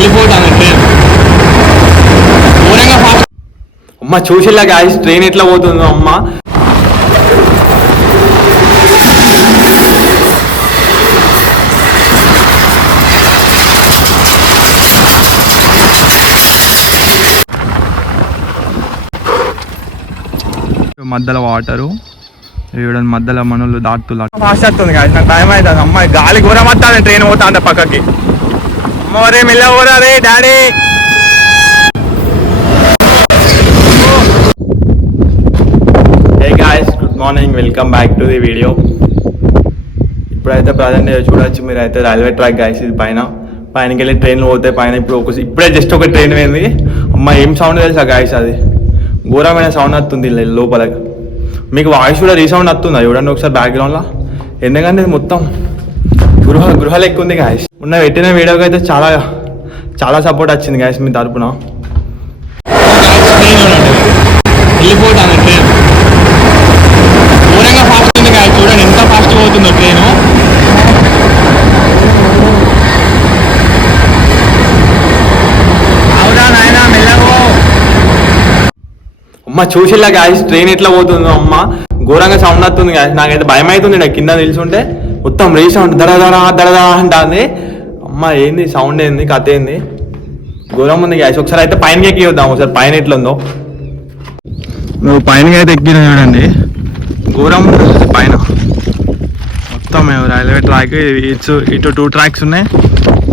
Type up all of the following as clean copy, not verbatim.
వెళ్ళిపోతాను ట్రైన్ ఘోరంగా ఫాస్ట్. అమ్మ చూసిలా గాయస్ ట్రైన్ ఎట్లా పోతుందో అమ్మ. మధ్యలో వాటరు చూడండి, మధ్యలో మనోళ్ళు దాటుతున్నారు. ఫాస్ట్ వస్తుంది గాయస్, నాకు టైం అవుతుంది. అమ్మాయి గాలి ఘోరం వస్తుంది, ట్రైన్ పోతా అంత పక్కకి. అమ్మవరే మెల్లవరా రే daddy. Hey guys, good morning, welcome back to the video. ఇప్పుడైతే ప్రజెంట్ చూడొచ్చు మీరు అయితే రైల్వే ట్రాక్ గాయస్. ఇది పైనకి వెళ్ళి ట్రైన్లు పోతాయి పైన. ఇప్పుడే జస్ట్ ఒక ట్రైన్ పోయింది. అమ్మ ఏం సౌండ్ తెలుసా గాయస్, అది ఘోరమైన సౌండ్ వస్తుంది లోపలకి. మీకు వాయిస్ కూడా రీసౌండ్ వస్తుందా చూడండి ఒకసారి బ్యాక్గ్రౌండ్లో. ఎందుకంటే ఇది మొత్తం గృహ లెక్క ఉంది గాయస్. ఉన్న పెట్టిన వీడియోకి అయితే చాలా సపోర్ట్ వచ్చింది గాయస్ మీ తరపున. వెళ్ళిపోతాను ట్రైన్ ఘోరంగా ఫాస్ట్ ఉంది గాయస్, చూడండి ఎంత ఫాస్ట్ పోతుందో ట్రైన్. అవునా నాయనా మెల్లగో. అమ్మ చూసిలా గాయస్ ట్రైన్ ఎట్లా పోతుందో అమ్మ, ఘోరంగా సౌండ్ వస్తుంది గాయస్. నాకైతే భయం అవుతుంది కింద నిల్చుంటే. మొత్తం రీసౌండ్ దడదడా అంటుంది. అమ్మ ఏంది సౌండ్, ఏంది కథ, ఏంది ఘోరం ఉంది గాయస్. ఒకసారి అయితే పైన ఎక్కి వద్దాం, ఒకసారి పైన ఎట్లా ఉందో. నువ్వు పైన అయితే ఎక్కిన చూడండి, ఘోరం ఉంది పైన మొత్తం. రైల్వే ట్రాక్ ఇటు 2 ట్రాక్స్ ఉన్నాయి,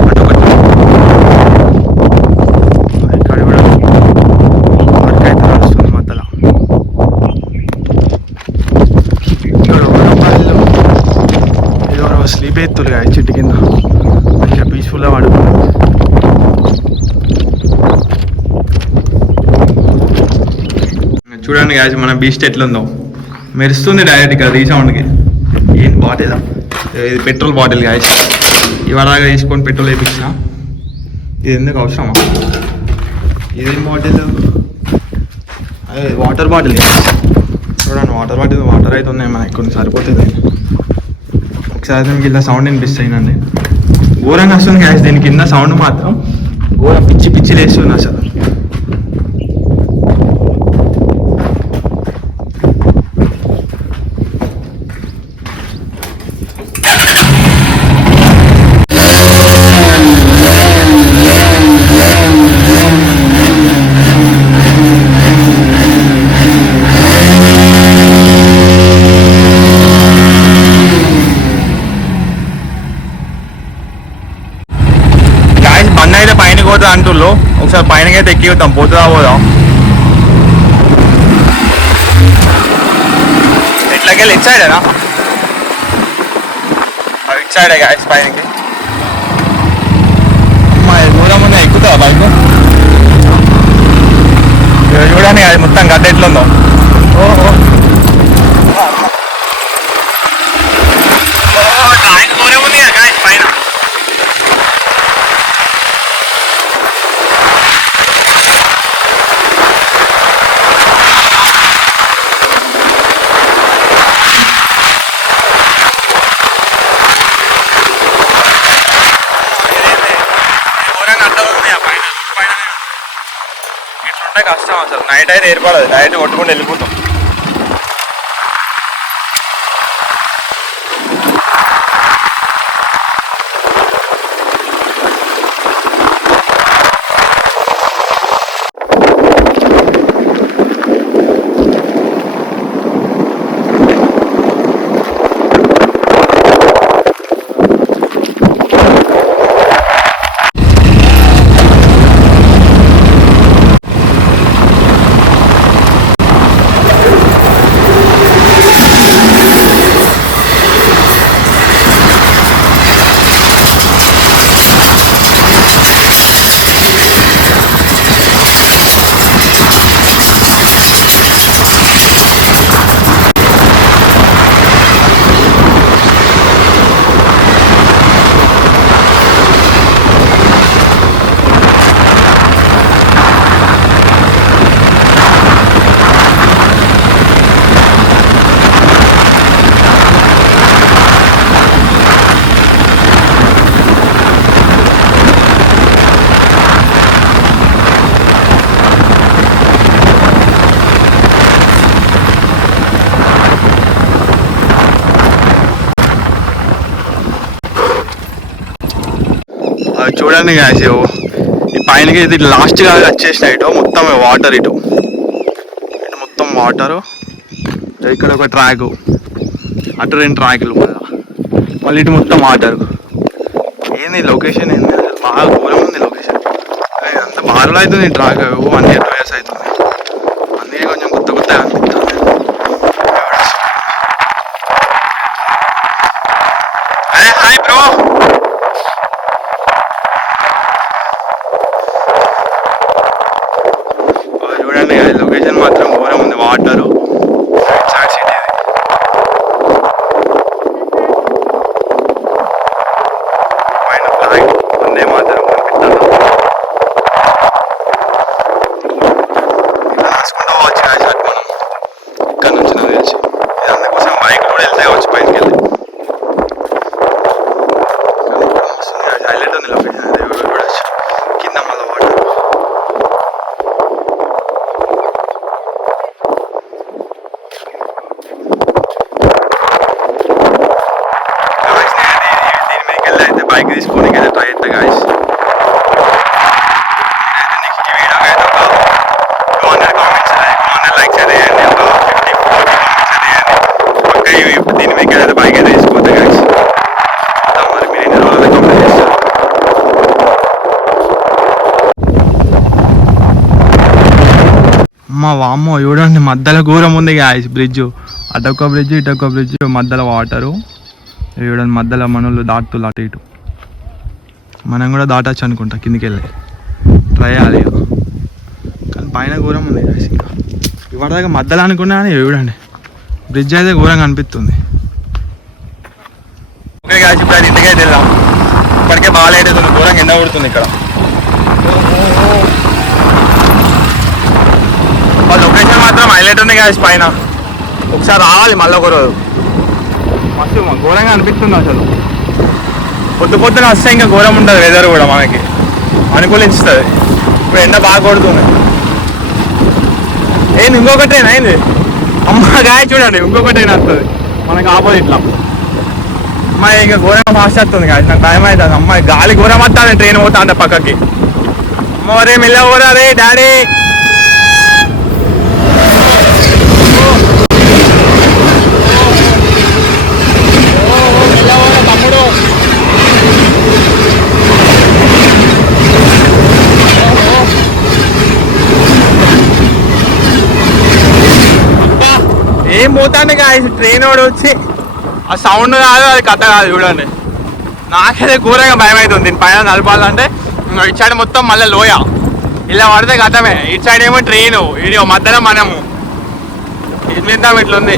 అటు ఒకటి. ఇక్కడ కూడా వర్క్ అయితే నడుస్తుంది మధ్యలో. ఇక్కడ స్లీప్ ఎత్తులు కాదు చెట్టు కింద, మంచిగా పీస్ఫుల్గా పడుకున్నాను. చూడండి గాయస్ మన బీస్ట్ ఎట్లుందో, మెరుస్తుంది డైరెక్ట్గా రీసౌండ్కి. ఏం బాటిల్, ఇది పెట్రోల్ బాటిల్ గాయస్. ఇవాళగా తీసుకొని పెట్రోల్ వేయించిన. ఇది ఎందుకు అవసరమా? ఇదేం బాటిల్, అదే వాటర్ బాటిల్ గాయస్. చూడండి వాటర్ అయితే ఉన్నాయి మనకి, కొన్ని సరిపోతుంది. ఒకసారి మీకు ఇలా సౌండ్ వినిపిస్తాయినండి, ఘోరంగా వస్తుంది గాయస్. దీని కింద సౌండ్ మాత్రం ఘోరం పిచ్చి లేస్తుంది అసలు. అంటుల్లో ఒకసారి పైనకైతే ఎక్కి వద్దాం, పోతుందా పోదాం. ఎట్లాకెళ్ళి ఇటు సైడేనా? ఇటు సైడే గాయస్ పైనకి. అమ్మా దూరం ఉంది, ఎక్కుతావా బైక్? చూడండి అది మొత్తం గడ్డ ఎట్లుందో. ఓహో దూరం ఉంది కదా గాయస్ పైన. కష్టం అసలు, నైట్ అయితే ఏర్పడదు, నైట్ కొట్టుకుంటూ వెళ్ళిపోతాం. చూడండి గాయస్, ఈ పైనకి ఇది లాస్ట్గా వచ్చేసిన ఇటు మొత్తం వాటర్, ఇటు మొత్తం వాటరు. ఇక్కడ ఒక ట్రాక్, అటు 2 ట్రాకులు, మళ్ళీ ఇటు మొత్తం వాటర్. ఏంది లొకేషన్ ఏంది, బాగా ఘోరం ఉంది లొకేషన్. అంత బారులు అవుతుంది ట్రాక్, 1 year 2 years అవుతుంది. అందుకే కొంచెం కొత్త కొత్తగా అనిపిస్తుంది. Hi bro. చూడండి లొకేషన్ మాత్రం ఘోరం ఉంది, వాటరు. బైక్ తీసుకొని ట్రై చేస్తా గాయస్. ఈ వీడియోకి అయితే ఒక 200 కామెంట్స్, 200 లైక్స్ అయితే వేయండి, ఒక 50-40 కామెంట్స్ అయితే వేయండి. పక్క దీని మీద అయితే బైక్ అయితే తీసుకోవద్దు గాయస్. మరి మీరు ఎన్ని రోజులు కామెంట్ చేస్తారు. వామ్మో చూడండి, మధ్యలో ఘోరం ఉంది గాయస్. బ్రిడ్జ్, అటొక్క బ్రిడ్జ్ ఇటొక్క బ్రిడ్జ్, మధ్యలో వాటరు. చూడండి మధ్యలో మనోళ్ళు దాటుతులు అటు ఇటు. మనం కూడా దాటచ్చు అనుకుంటా, కిందికి వెళ్ళి ట్రై చేయాలి. కానీ పైన ఘోరం ఉంది గాయస్. ఇంకా ఇవాళ మధ్యలో అనుకున్నా కానీ చూడండి బ్రిడ్జ్ అయితే ఘోరంగా అనిపిస్తుంది. ఓకే గాయస్, ఇప్పుడు అది ఇంటికి అయితే వెళ్దాం. ఇప్పటికే బాగా లేట్ అవుతుంది, ఘోరంగా ఎండ కొడుతుంది ఇక్కడ. లొకేషన్ మాత్రం హైలైట్ ఉంది గాయస్. పైన ఒకసారి రావాలి మళ్ళీ ఒక రోజు. మస్తు ఘోరంగా అనిపిస్తుంది అసలు. పొద్దున వస్తే ఇంకా ఘోరం ఉంటుంది, వెదర్ కూడా మనకి అనుకూలిస్తుంది. ఇప్పుడు ఎండ బాగా కొడుతుంది. ఏంది ఇంకొక ట్రైన్ అయింది, అమ్మ గాయ చూడండి, ఇంకొక ట్రైన్ వస్తుంది మనకి ఆపోజిట్లో. అమ్మాయి ఇంకా ఘోరంగా ఫాస్ట్ వస్తుంది గాయ, నాకు టైం అవుతుంది. అమ్మాయి గాలి ఘోరం వస్తుంది, ట్రైన్ పోతా అంటే పక్కకి. అమ్మవరే మెల్లవరా రే డాడీ. తమ్ముడు ఏం పోతాను గాయస్, ట్రైన్ వాడు వచ్చి ఆ సౌండ్ కాదు, అది కథ కాదు. చూడండి నాకైతే ఘోరంగా భయం అవుతుంది. దీని పైన నడపాలంటే ఇటు సైడ్ మొత్తం మళ్ళీ లోయ, ఇలా పడితే కథమే. ఇటు సైడ్ ఏమో ట్రైను, ఇది మధ్యలో మనము. ఇది మీద ఇట్లుంది.